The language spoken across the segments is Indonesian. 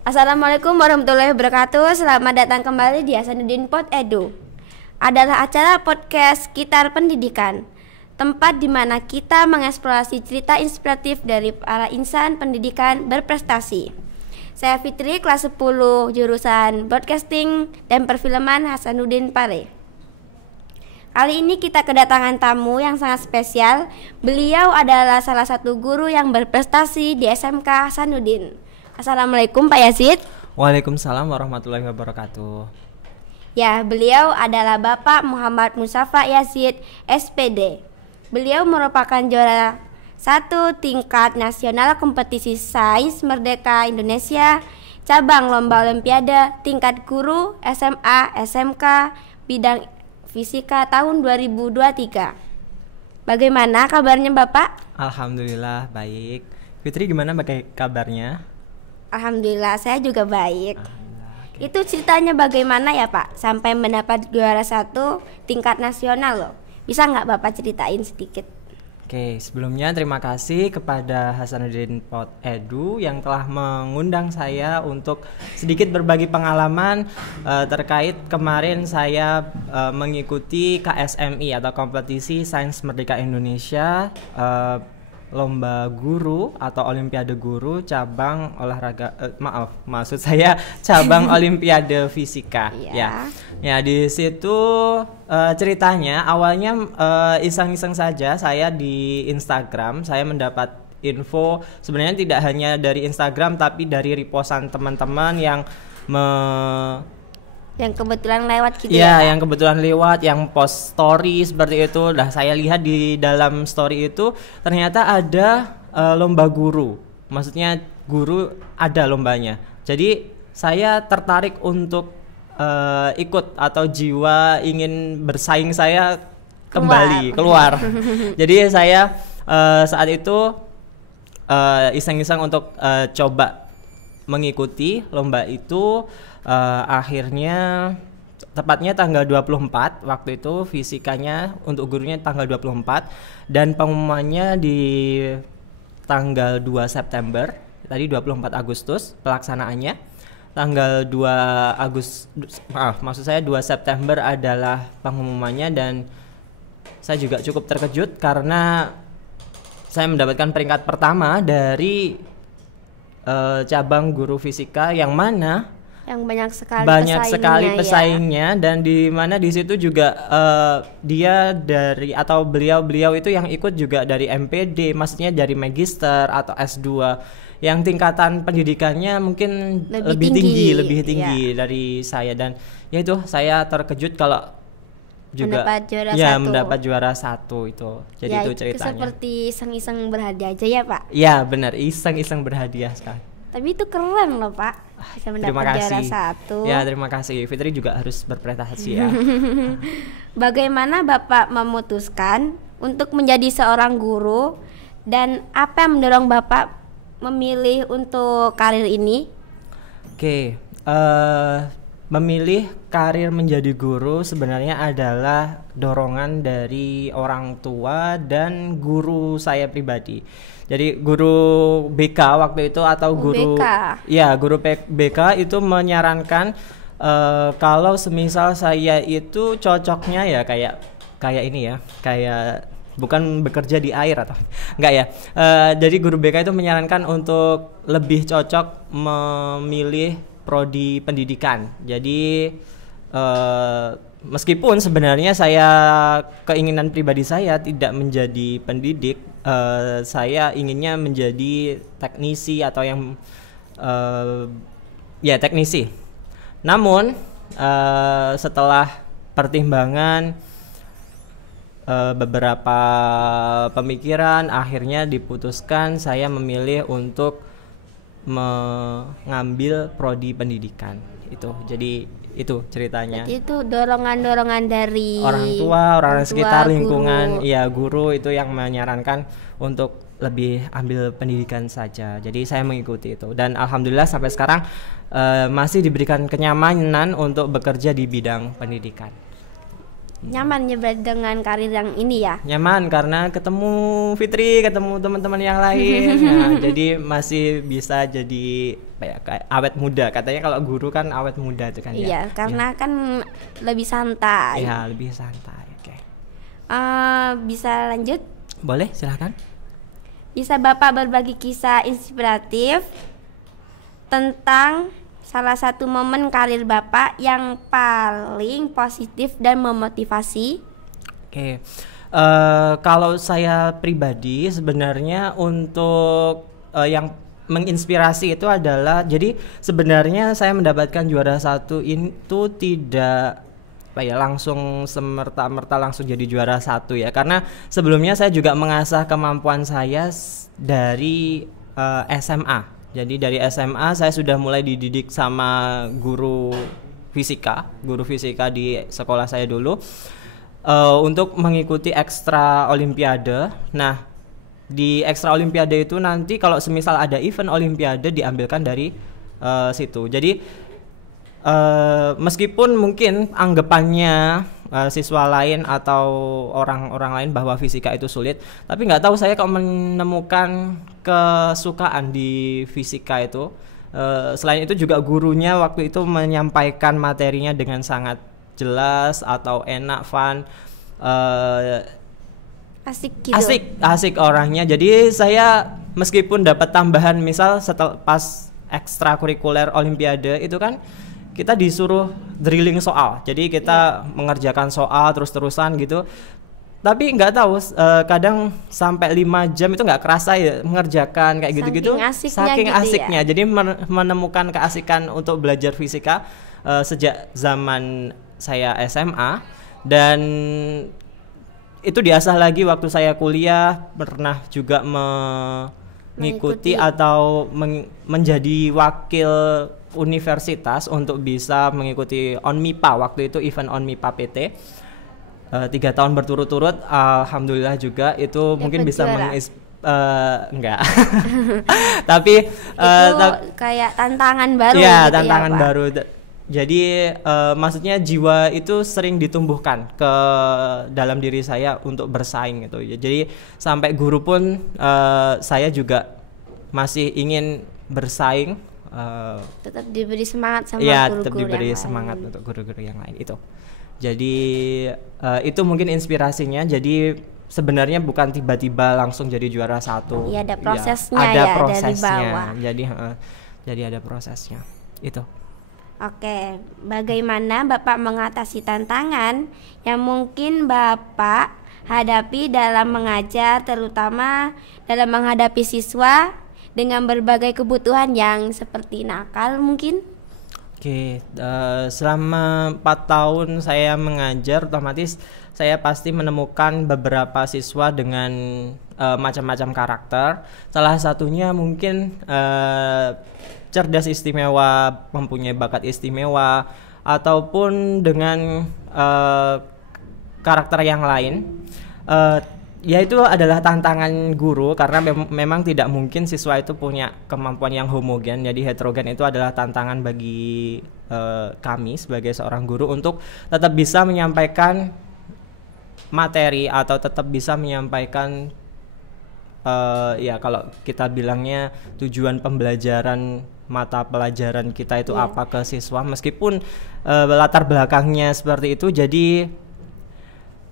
Assalamualaikum warahmatullahi wabarakatuh. Selamat datang kembali di Hasanuddin Pod Edu. Adalah acara podcast sekitar pendidikan, tempat di mana kita mengeksplorasi cerita inspiratif dari para insan pendidikan berprestasi. Saya Fitri, kelas 10, jurusan Broadcasting dan Perfilman Hasanuddin Pare. Kali ini kita kedatangan tamu yang sangat spesial. Beliau adalah salah satu guru yang berprestasi di SMK Hasanuddin. Assalamualaikum Pak Yazid. Waalaikumsalam warahmatullahi wabarakatuh. Ya, beliau adalah Bapak Muhammad Mustafa Yazid, SPD. Beliau merupakan juara 1 tingkat nasional kompetisi Sains Merdeka Indonesia, cabang lomba olimpiade tingkat guru SMA SMK bidang fisika tahun 2023. Bagaimana kabarnya Bapak? Alhamdulillah baik. Fitri gimana kabarnya? Alhamdulillah saya juga baik. Okay. Itu ceritanya bagaimana ya Pak sampai mendapat juara 1 tingkat nasional loh. Bisa nggak Bapak ceritain sedikit? Oke, sebelumnya terima kasih kepada Hasanuddin Pod Edu yang telah mengundang saya untuk sedikit berbagi pengalaman terkait kemarin saya mengikuti KSMI atau Kompetisi Sains Merdeka Indonesia, lomba guru atau olimpiade guru cabang olahraga maksud saya cabang olimpiade fisika. Ya di situ ceritanya awalnya iseng-iseng saja saya di Instagram saya mendapat info, sebenarnya tidak hanya dari Instagram tapi dari repostan teman-teman yang yang kebetulan lewat gitu ya, yang kebetulan lewat, yang post story seperti itu. Nah, saya lihat di dalam story itu ternyata ada lomba guru. Maksudnya guru ada lombanya. Jadi saya tertarik untuk ikut atau jiwa ingin bersaing saya kembali keluar. Jadi saya saat itu iseng-iseng untuk coba mengikuti lomba itu. Akhirnya tepatnya tanggal 24 waktu itu fisikanya untuk gurunya tanggal 24 dan pengumumannya di tanggal 2 September. Tadi 24 Agustus pelaksanaannya. Tanggal 2 September adalah pengumumannya dan saya juga cukup terkejut karena saya mendapatkan peringkat pertama dari cabang guru fisika yang mana yang banyak sekali pesaingnya dan di mana di situ juga dia dari atau beliau itu yang ikut juga dari MPD, maksudnya dari magister atau S2 yang tingkatan pendidikannya mungkin lebih tinggi dari saya, dan ya itu saya terkejut kalau juga mendapat juara 1 itu. Jadi ya, itu ceritanya. Itu seperti iseng-iseng berhadiah aja ya Pak? Ya benar, iseng-iseng berhadiah sekali. Tapi itu keren loh Pak, bisa mendapat juara 1. Ya terima kasih, Fitri juga harus berprestasi ya. Bagaimana Bapak memutuskan untuk menjadi seorang guru dan apa yang mendorong Bapak memilih untuk karir ini? Oke, memilih karir menjadi guru sebenarnya adalah dorongan dari orang tua dan guru saya pribadi. Jadi guru BK waktu itu atau guru BK itu menyarankan kalau semisal saya itu cocoknya ya kayak ini ya, kayak bukan bekerja di air atau enggak ya. Jadi guru BK itu menyarankan untuk lebih cocok memilih prodi pendidikan. Jadi meskipun sebenarnya keinginan pribadi saya tidak menjadi pendidik, saya inginnya menjadi teknisi atau yang teknisi. Namun setelah pertimbangan beberapa pemikiran, akhirnya diputuskan saya memilih untuk mengambil prodi pendidikan itu. Jadi itu ceritanya. Jadi itu dorongan dari orang tua sekitar, lingkungan, guru itu yang menyarankan untuk lebih ambil pendidikan saja. Jadi saya mengikuti itu dan alhamdulillah sampai sekarang masih diberikan kenyamanan untuk bekerja di bidang pendidikan. Nyaman ya berarti dengan karir yang ini ya? Nyaman karena ketemu Fitri, ketemu teman-teman yang lain. Nah, jadi masih bisa jadi kayak awet muda. Katanya kalau guru kan awet muda itu kan ya. Iya, karena kan lebih santai. Iya, lebih santai. Oke. Bisa lanjut? Boleh, silakan. Bisa Bapak berbagi kisah inspiratif tentang salah satu momen karir Bapak yang paling positif dan memotivasi? Oke. Kalau saya pribadi sebenarnya untuk yang menginspirasi itu adalah, jadi sebenarnya saya mendapatkan juara 1 itu tidak langsung semerta-merta langsung jadi juara 1 ya, karena sebelumnya saya juga mengasah kemampuan saya dari SMA. Jadi dari SMA saya sudah mulai dididik sama guru fisika di sekolah saya dulu untuk mengikuti ekstra olimpiade. Nah, di ekstra olimpiade itu nanti kalau semisal ada event olimpiade diambilkan dari situ. Jadi meskipun mungkin anggapannya siswa lain atau orang-orang lain bahwa fisika itu sulit, tapi nggak tahu saya kok menemukan kesukaan di fisika itu. Selain itu juga gurunya waktu itu menyampaikan materinya dengan sangat jelas atau enak, fun, asik gitu. Asik orangnya. Jadi saya meskipun dapat tambahan, misal setelah pas ekstrakurikuler olimpiade itu kan kita disuruh drilling soal, jadi kita mengerjakan soal terus-terusan gitu. Tapi nggak tahu, kadang sampai 5 jam itu nggak kerasa ya mengerjakan kayak gitu-gitu. Saking asiknya. Jadi menemukan keasikan untuk belajar fisika sejak zaman saya SMA, dan itu diasah lagi waktu saya kuliah. Pernah juga mengikuti atau menjadi wakil universitas untuk bisa mengikuti ONMIPA, waktu itu event ONMIPA PT 3 tahun berturut-turut. Alhamdulillah juga itu mungkin bisa enggak tapi itu kayak tantangan baru ya, gitu tantangan ya, Pak? baru. Jadi maksudnya jiwa itu sering ditumbuhkan ke dalam diri saya untuk bersaing gitu. Jadi sampai guru pun saya juga masih ingin bersaing. Tetap diberi semangat sama guru-guru tetap yang diberi lain. Semangat untuk guru-guru yang lain itu. Jadi itu mungkin inspirasinya. Jadi sebenarnya bukan tiba-tiba langsung jadi juara 1. Iya, ada prosesnya ada ya, prosesnya. dari bawah. Jadi ada prosesnya. Itu. Oke, bagaimana Bapak mengatasi tantangan yang mungkin Bapak hadapi dalam mengajar, terutama dalam menghadapi siswa dengan berbagai kebutuhan yang seperti nakal mungkin? Oke, selama 4 tahun saya mengajar, otomatis saya pasti menemukan beberapa siswa dengan macam-macam karakter. Salah satunya mungkin cerdas istimewa, mempunyai bakat istimewa, ataupun dengan karakter yang lain. Ya itu adalah tantangan guru, karena memang tidak mungkin siswa itu punya kemampuan yang homogen. Jadi heterogen itu adalah tantangan bagi kami sebagai seorang guru untuk tetap bisa menyampaikan materi atau tetap bisa menyampaikan ya kalau kita bilangnya tujuan pembelajaran mata pelajaran kita itu apa ke siswa, meskipun latar belakangnya seperti itu. Jadi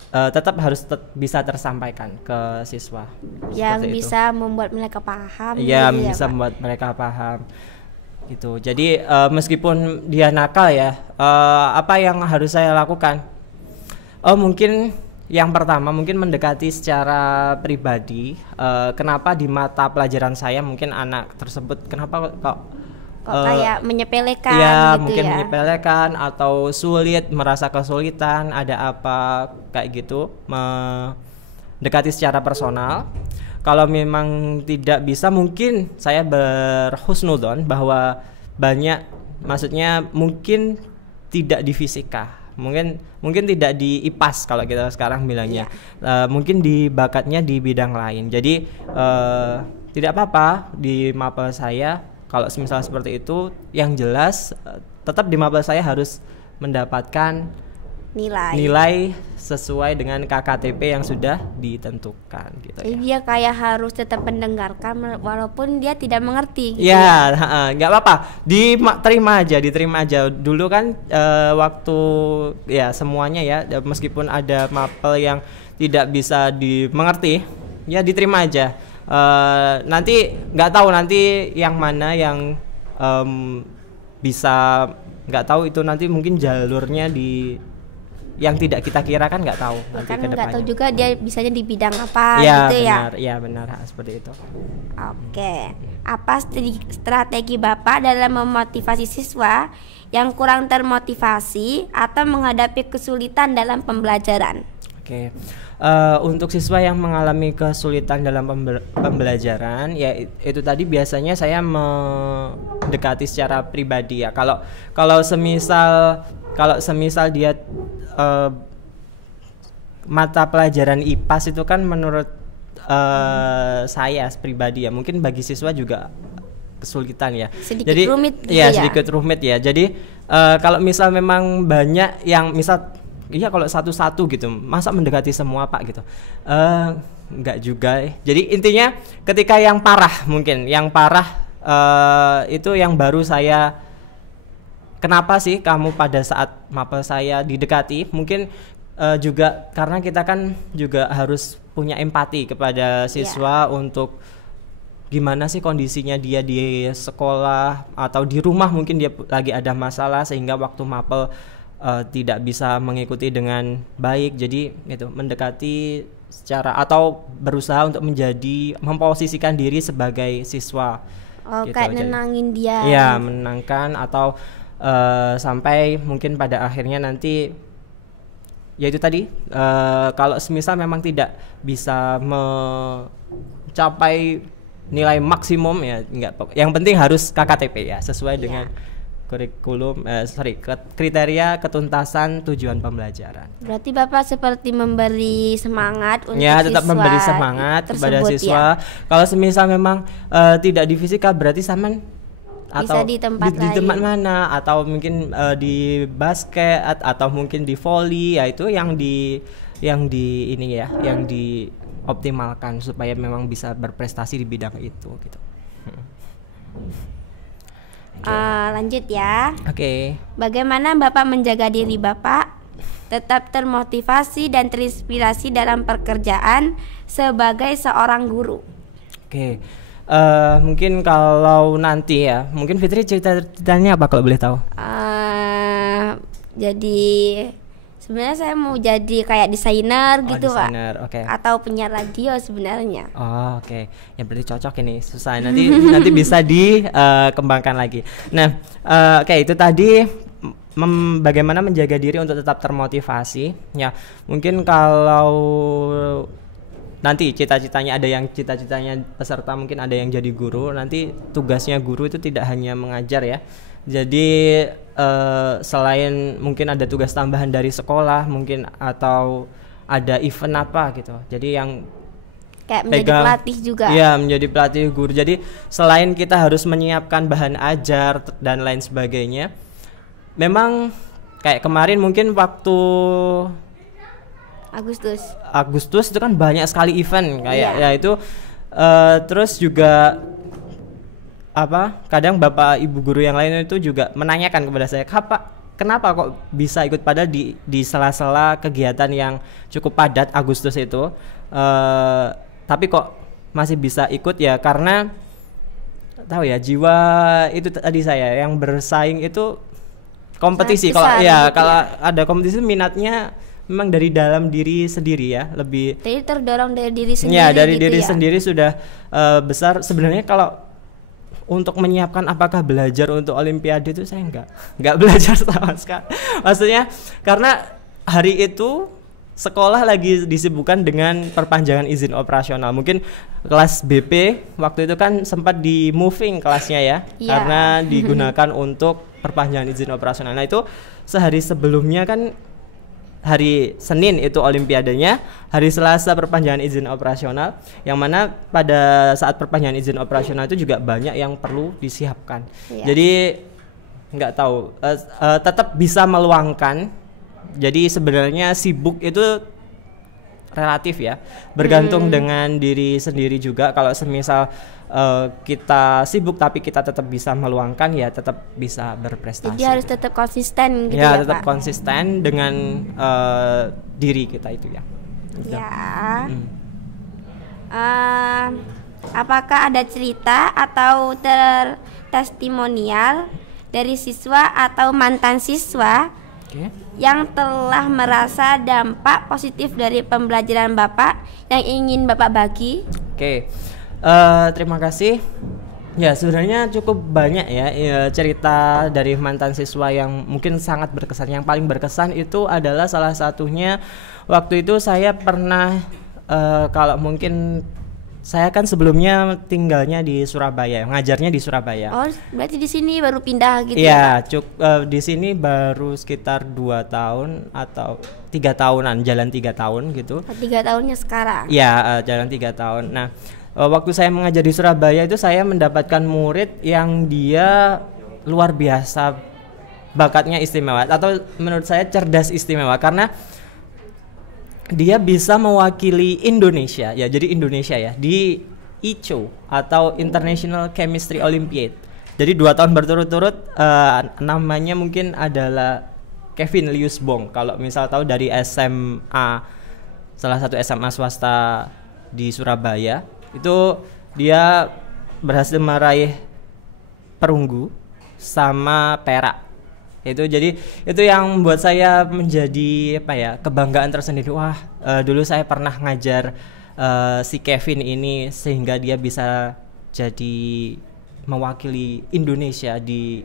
tetap harus bisa tersampaikan ke siswa yang bisa membuat mereka paham. Ya, gitu bisa ya, membuat mereka paham gitu. Jadi meskipun dia nakal ya, apa yang harus saya lakukan? Mungkin yang pertama mungkin mendekati secara pribadi. Kenapa di mata pelajaran saya mungkin anak tersebut kenapa kok kayak menyepelekan ya, gitu mungkin ya, menyepelekan atau sulit, merasa kesulitan, ada apa kayak gitu, mendekati secara personal. Kalau memang tidak bisa, mungkin saya berhusnudon bahwa banyak, maksudnya mungkin tidak di fisika, mungkin tidak di IPAS kalau kita sekarang bilangnya, mungkin di bakatnya di bidang lain. Jadi tidak apa-apa di mapel saya. Kalau semisal seperti itu, yang jelas tetap di mapel saya harus mendapatkan nilai sesuai dengan KKTP yang sudah ditentukan gitu. Jadi dia kayak harus tetap mendengarkan walaupun dia tidak mengerti gitu ya. Nggak apa-apa, diterima aja. Dulu kan waktu ya semuanya ya, meskipun ada mapel yang tidak bisa dimengerti, ya diterima aja. Nanti nggak tahu nanti yang mana yang bisa, nggak tahu itu nanti mungkin jalurnya di yang tidak kita kira kan nggak tahu nanti kan ke nggak tahu depannya. juga dia bisanya di bidang apa Ya, gitu benar, ya. ya benar seperti itu. Oke, apa strategi Bapak dalam memotivasi siswa yang kurang termotivasi atau menghadapi kesulitan dalam pembelajaran? Oke, untuk siswa yang mengalami kesulitan dalam pembelajaran, ya itu tadi biasanya saya mendekati secara pribadi ya. Kalau semisal dia mata pelajaran IPAS itu kan menurut saya pribadi ya, mungkin bagi siswa juga kesulitan ya. Sedikit rumit gitu ya. Sedikit rumit ya. Jadi kalau misal memang banyak yang misal iya kalau satu-satu gitu, masa mendekati semua Pak gitu? Enggak juga. Jadi intinya ketika yang parah itu yang baru saya, kenapa sih kamu pada saat mapel saya didekati? Mungkin juga karena kita kan juga harus punya empati kepada siswa untuk gimana sih kondisinya dia di sekolah atau di rumah, mungkin dia lagi ada masalah sehingga waktu mapel tidak bisa mengikuti dengan baik. Jadi itu mendekati secara atau berusaha untuk memposisikan diri sebagai siswa. Gitu. Kayak nenangin dia. Ya, menenangkan atau sampai mungkin pada akhirnya nanti ya itu tadi kalau semisal memang tidak bisa mencapai nilai maksimum ya enggak, yang penting harus KKTP ya sesuai dengan kriteria ketuntasan tujuan pembelajaran. Berarti Bapak seperti memberi semangat untuk ya, tetap siswa memberi semangat kepada siswa ya? Kalau semisal memang tidak di fisika, berarti saman bisa atau di tempat di tempat mana, atau mungkin di basket atau mungkin di volley, ya itu yang dioptimalkan supaya memang bisa berprestasi di bidang itu gitu. Lanjut ya. Oke. Bagaimana Bapak menjaga diri Bapak tetap termotivasi dan terinspirasi dalam pekerjaan sebagai seorang guru? Oke. Mungkin kalau nanti ya, mungkin Fitri ceritanya apa kalau boleh tahu? Jadi sebenarnya saya mau jadi kayak desainer gitu Pak. Okay. Atau penyiar radio sebenarnya. Oh, oke. Ya berarti cocok ini. Susah nanti bisa dikembangkan lagi. Nah, itu tadi bagaimana menjaga diri untuk tetap termotivasi. Ya, mungkin kalau nanti cita-citanya peserta mungkin ada yang jadi guru, nanti tugasnya guru itu tidak hanya mengajar ya. Jadi selain mungkin ada tugas tambahan dari sekolah mungkin atau ada event apa gitu. Jadi yang kayak menjadi pelatih juga. Iya, menjadi pelatih guru. Jadi selain kita harus menyiapkan bahan ajar dan lain sebagainya, memang kayak kemarin mungkin waktu Agustus itu kan banyak sekali event kayak ya itu terus juga kadang bapak ibu guru yang lain itu juga menanyakan kepada saya, kenapa kok bisa ikut, padahal di sela-sela kegiatan yang cukup padat Agustus itu tapi kok masih bisa ikut ya, karena tahu ya jiwa itu tadi saya yang bersaing itu kompetisi. Kalau ada kompetisi minatnya memang dari dalam diri sendiri ya, lebih jadi terdorong dari diri sendiri. Ya, dari gitu diri ya? sendiri sudah besar. Sebenarnya kalau untuk menyiapkan apakah belajar untuk olimpiade itu saya enggak belajar sama sekali. Maksudnya karena hari itu sekolah lagi disibukkan dengan perpanjangan izin operasional. Mungkin kelas BP waktu itu kan sempat di moving kelasnya ya, karena digunakan untuk perpanjangan izin operasional. Nah itu sehari sebelumnya kan hari Senin itu olimpiadanya, hari Selasa perpanjangan izin operasional, yang mana pada saat perpanjangan izin operasional itu juga banyak yang perlu disiapkan. Jadi nggak tahu, tetap bisa meluangkan Jadi sebenarnya sibuk itu relatif ya, bergantung dengan diri sendiri juga. Kalau semisal kita sibuk tapi kita tetap bisa meluangkan, ya tetap bisa berprestasi. Jadi harus tetap konsisten gitu ya, ya tetap Pak? konsisten dengan diri kita itu ya. Gitu. Ya. Apakah ada cerita atau testimonial dari siswa atau mantan siswa yang telah merasa dampak positif dari pembelajaran Bapak yang ingin Bapak bagi? Terima kasih. Ya, sebenarnya cukup banyak ya cerita dari mantan siswa yang mungkin sangat berkesan. Yang paling berkesan itu adalah salah satunya waktu itu saya pernah kalau mungkin saya kan sebelumnya tinggalnya di Surabaya, ngajarnya di Surabaya. Oh, berarti di sini baru pindah gitu ya? Iya, di sini baru sekitar 2 tahun atau 3 tahunan, jalan 3 tahun gitu. 3 tahunnya sekarang. Ya, jalan 3 tahun. Nah, waktu saya mengajar di Surabaya itu saya mendapatkan murid yang dia luar biasa, bakatnya istimewa, atau menurut saya cerdas istimewa, karena dia bisa mewakili Indonesia ya, jadi Indonesia ya di ICO atau International Chemistry Olympiad. Jadi 2 tahun berturut-turut. Namanya mungkin adalah Kevin Liusbong. Kalau misal tahu, dari SMA, salah satu SMA swasta di Surabaya, itu dia berhasil meraih perunggu sama perak. Jadi itu yang membuat saya menjadi kebanggaan tersendiri. Wah, dulu saya pernah ngajar si Kevin ini sehingga dia bisa jadi mewakili Indonesia di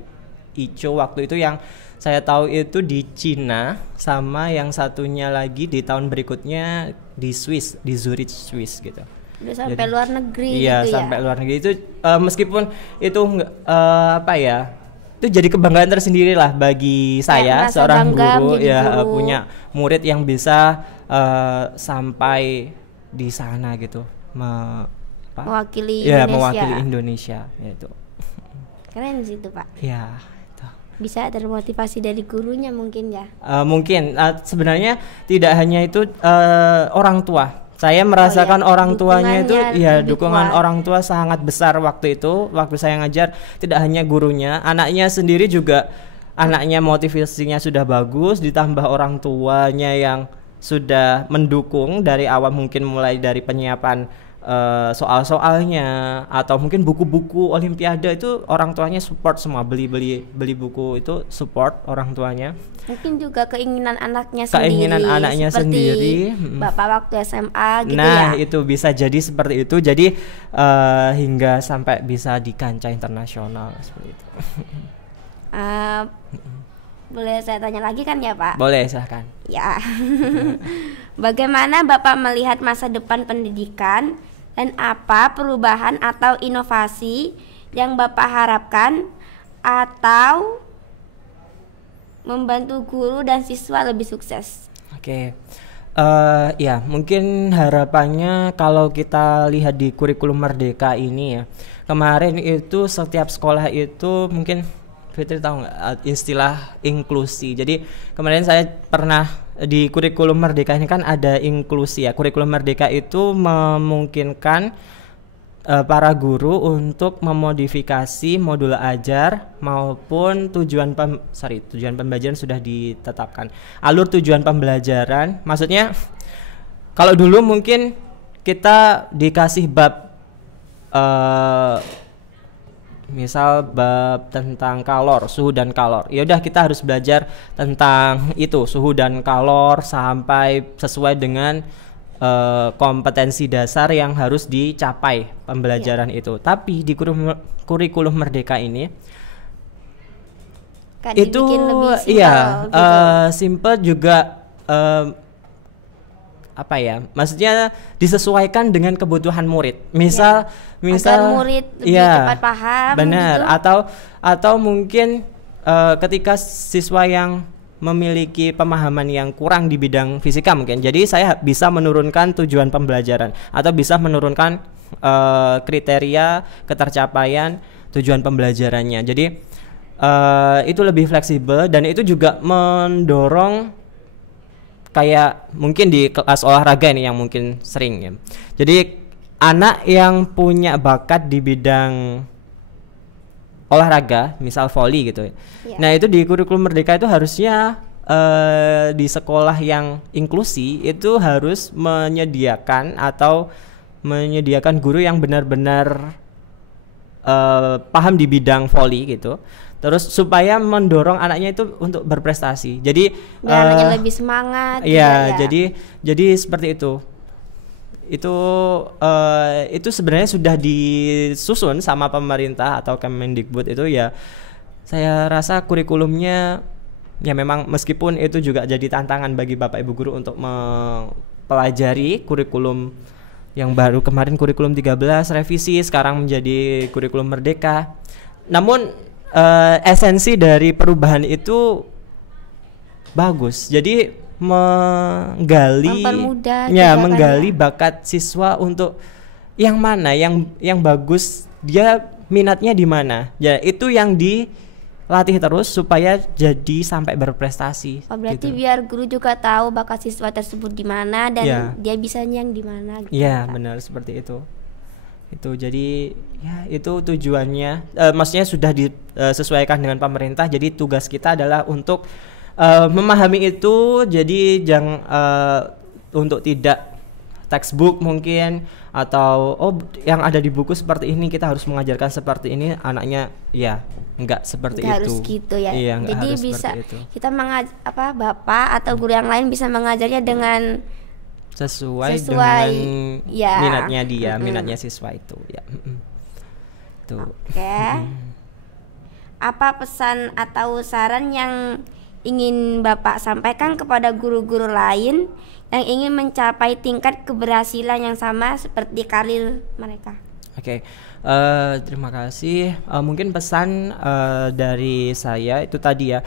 ICO waktu itu. Yang saya tahu itu di Cina, sama yang satunya lagi di tahun berikutnya di Swiss, di Zurich, Swiss gitu. Udah sampai luar negeri iya, gitu sampai luar negeri itu. Meskipun itu itu jadi kebanggaan tersendiri lah bagi saya, seorang guru ya, punya murid yang bisa sampai di sana gitu, mewakili ya, Indonesia. mewakili Indonesia itu. Keren sih itu Pak. Ya, itu. Bisa termotivasi dari gurunya mungkin ya. Mungkin sebenarnya tidak hanya itu, orang tua. Saya merasakan orang tuanya itu, ya, dukungan orang tua sangat besar waktu itu. Waktu saya ngajar, tidak hanya gurunya, anaknya sendiri juga. Anaknya motivasinya sudah bagus, ditambah orang tuanya yang sudah mendukung dari awal, mungkin mulai dari penyiapan soal-soalnya atau mungkin buku-buku Olimpiade itu orang tuanya support semua, beli buku itu support orang tuanya. Mungkin juga keinginan anaknya sendiri, Bapak waktu SMA gitu nah, ya. itu bisa jadi seperti itu. Jadi hingga sampai bisa di kancah internasional seperti itu. Boleh saya tanya lagi kan ya Pak? Boleh, silahkan. Ya. Bagaimana Bapak melihat masa depan pendidikan dan apa perubahan atau inovasi yang Bapak harapkan atau membantu guru dan siswa lebih sukses? Ya, mungkin harapannya kalau kita lihat di kurikulum Merdeka ini ya, kemarin itu setiap sekolah itu, mungkin Fitri tahu nggak istilah inklusi. Jadi kemarin saya pernah di kurikulum Merdeka ini kan ada inklusi ya. Kurikulum Merdeka itu memungkinkan para guru untuk memodifikasi modul ajar maupun tujuan pembelajaran sudah ditetapkan. Alur tujuan pembelajaran, maksudnya kalau dulu mungkin kita dikasih bab misal bab tentang kalor, suhu dan kalor. Ya udah, kita harus belajar tentang itu, suhu dan kalor, sampai sesuai dengan kompetensi dasar yang harus dicapai pembelajaran itu. Tapi di kurikulum Merdeka ini kan itu lebih simpel, iya, gitu. Simple juga, maksudnya disesuaikan dengan kebutuhan murid. Misal agar murid lebih cepat paham. Benar, gitu. atau mungkin ketika siswa yang memiliki pemahaman yang kurang di bidang fisika mungkin, jadi saya bisa menurunkan tujuan pembelajaran atau bisa menurunkan kriteria ketercapaian tujuan pembelajarannya. Jadi itu lebih fleksibel, dan itu juga mendorong kayak mungkin di kelas olahraga ini yang mungkin sering ya. Jadi anak yang punya bakat di bidang olahraga, misal volley gitu. Iya. Nah, itu di kurikulum Merdeka itu harusnya di sekolah yang inklusi itu harus menyediakan guru yang benar-benar paham di bidang volley gitu. Terus supaya mendorong anaknya itu untuk berprestasi. Jadi biar anaknya lebih semangat. Iya, jadi seperti itu. Itu sebenarnya sudah disusun sama pemerintah atau Kemendikbud itu ya. Saya rasa kurikulumnya ya memang meskipun itu juga jadi tantangan bagi Bapak Ibu guru untuk mempelajari kurikulum yang baru kemarin kurikulum 13 revisi sekarang menjadi kurikulum Merdeka. Namun esensi dari perubahan itu bagus. Jadi menggali bakat siswa untuk yang mana yang bagus, dia minatnya di mana. Ya, itu yang dilatih terus supaya jadi sampai berprestasi. Oh, berarti gitu. Biar guru juga tahu bakat siswa tersebut di mana dan dia bisanya yang di mana gitu. Iya, benar seperti itu. Itu jadi ya itu tujuannya, maksudnya sudah disesuaikan dengan pemerintah. Jadi tugas kita adalah untuk memahami itu. Jadi jangan untuk tidak textbook mungkin atau yang ada di buku seperti ini kita harus mengajarkan seperti ini, anaknya ya enggak seperti Nggak itu. Harus gitu ya. Iya, jadi harus bisa kita bapak atau guru yang lain bisa mengajarnya dengan sesuai dengan minatnya dia, minatnya siswa itu ya. Oke. Apa pesan atau saran yang ingin Bapak sampaikan kepada guru-guru lain yang ingin mencapai tingkat keberhasilan yang sama seperti karir mereka? Oke, terima kasih. Mungkin pesan dari saya itu tadi ya,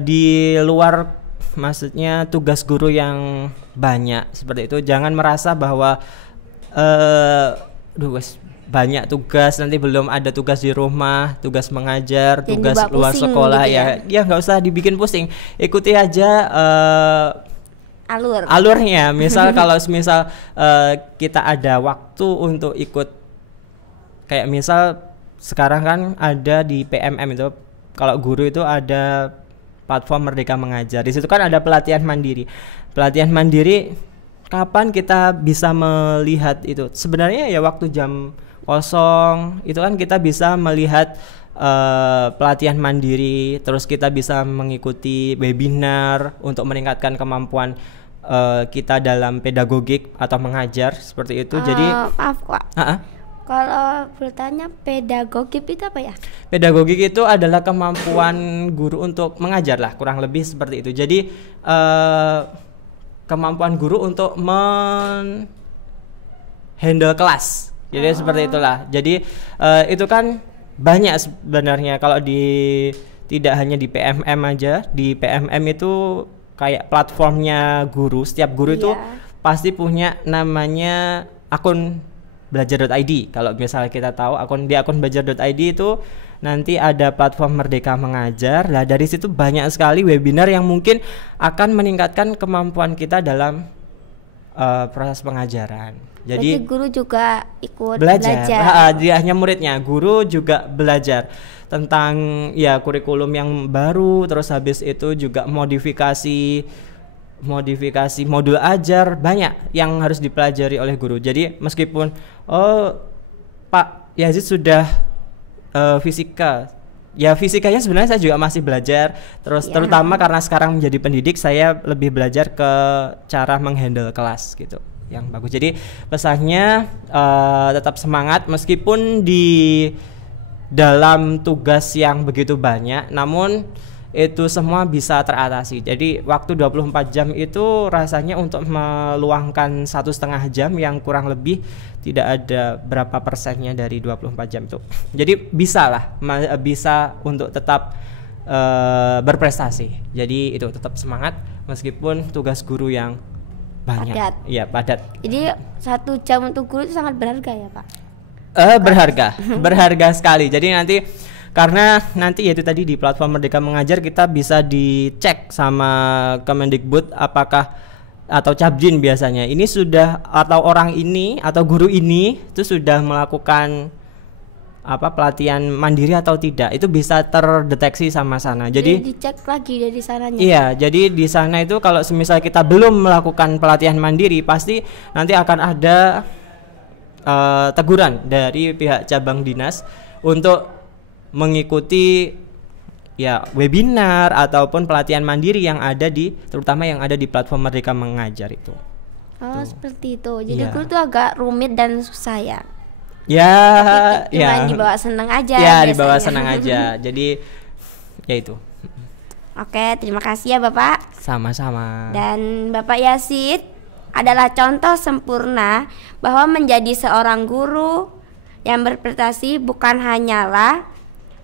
di luar maksudnya tugas guru yang banyak seperti itu, jangan merasa bahwa banyak tugas, nanti belum ada tugas di rumah, tugas mengajar, tugas luar sekolah gitu ya nggak usah dibikin pusing, ikuti aja alurnya. Misal kalau kita ada waktu untuk ikut, kayak misal sekarang kan ada di PMM itu, kalau guru itu ada platform Merdeka Mengajar, di situ kan ada pelatihan mandiri. Kapan kita bisa melihat itu? Sebenarnya ya waktu jam kosong itu kan kita bisa melihat pelatihan mandiri, terus kita bisa mengikuti webinar untuk meningkatkan kemampuan kita dalam pedagogik atau mengajar seperti itu. Jadi maaf Pak, kalau bertanya pedagogik itu apa ya? Pedagogik itu adalah kemampuan guru untuk mengajar lah, kurang lebih seperti itu. Jadi kemampuan guru untuk handle kelas. Jadi seperti itulah. Jadi itu kan banyak sebenarnya, kalau tidak hanya di PMM aja. Di PMM itu kayak platformnya guru. Setiap guru itu pasti punya namanya akun belajar.id. Kalau misalnya kita tahu akun belajar.id itu nanti ada platform Merdeka Mengajar. Nah, dari situ banyak sekali webinar yang mungkin akan meningkatkan kemampuan kita dalam proses pengajaran. Jadi guru juga ikut belajar. Dia hanya muridnya, guru juga belajar tentang ya kurikulum yang baru. Terus habis itu juga modifikasi modul ajar, banyak yang harus dipelajari oleh guru. Jadi meskipun Pak Yazid sudah fisika, ya fisikanya sebenarnya saya juga masih belajar. Terus terutama karena sekarang menjadi pendidik, saya lebih belajar ke cara menghandle kelas gitu yang bagus. Jadi pesannya tetap semangat meskipun di dalam tugas yang begitu banyak, namun itu semua bisa teratasi. Jadi waktu 24 jam itu rasanya untuk meluangkan 1,5 jam yang kurang lebih tidak ada berapa persennya dari 24 jam itu. Jadi bisa untuk tetap berprestasi. Jadi itu tetap semangat meskipun tugas guru yang banyak. Padat. Jadi 1 jam untuk guru itu sangat berharga ya Pak? Berharga sekali. Jadi karena nanti yaitu tadi di platform Merdeka Mengajar kita bisa dicek sama Kemendikbud apakah atau Cabjin biasanya ini sudah, atau orang ini atau guru ini itu sudah melakukan pelatihan mandiri atau tidak, itu bisa terdeteksi sama sana. Jadi dicek lagi dari sananya. Iya, jadi di sana itu kalau semisal kita belum melakukan pelatihan mandiri, pasti nanti akan ada teguran dari pihak cabang dinas untuk mengikuti ya webinar ataupun pelatihan mandiri yang ada terutama yang ada di platform Merdeka Mengajar itu. Seperti itu. Jadi guru itu agak rumit dan susah ya. Ya, cuma dibawa senang aja. Ya, biasanya. dibawa senang aja. Jadi ya itu. Oke, terima kasih ya Bapak. Sama-sama. Dan Bapak Yazid adalah contoh sempurna bahwa menjadi seorang guru yang berprestasi bukan hanyalah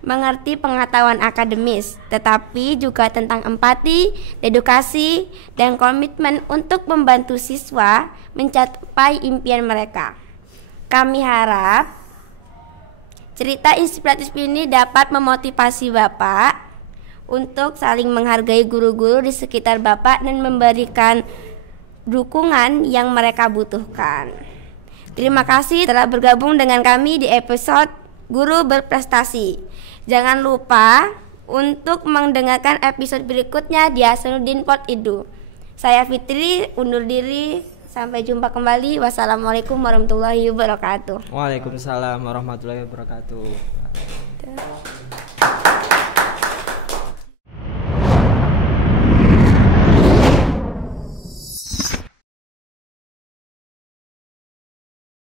mengerti pengetahuan akademis, tetapi juga tentang empati, edukasi, dan komitmen untuk membantu siswa mencapai impian mereka. Kami harap cerita inspiratif ini dapat memotivasi Bapak untuk saling menghargai guru-guru di sekitar Bapak dan memberikan dukungan yang mereka butuhkan. Terima kasih telah bergabung dengan kami di episode Guru Berprestasi. Jangan lupa untuk mendengarkan episode berikutnya di Hasanuddin Pod Edu. Saya Fitri undur diri. Sampai jumpa kembali. Wassalamualaikum warahmatullahi wabarakatuh. Waalaikumsalam warahmatullahi wabarakatuh.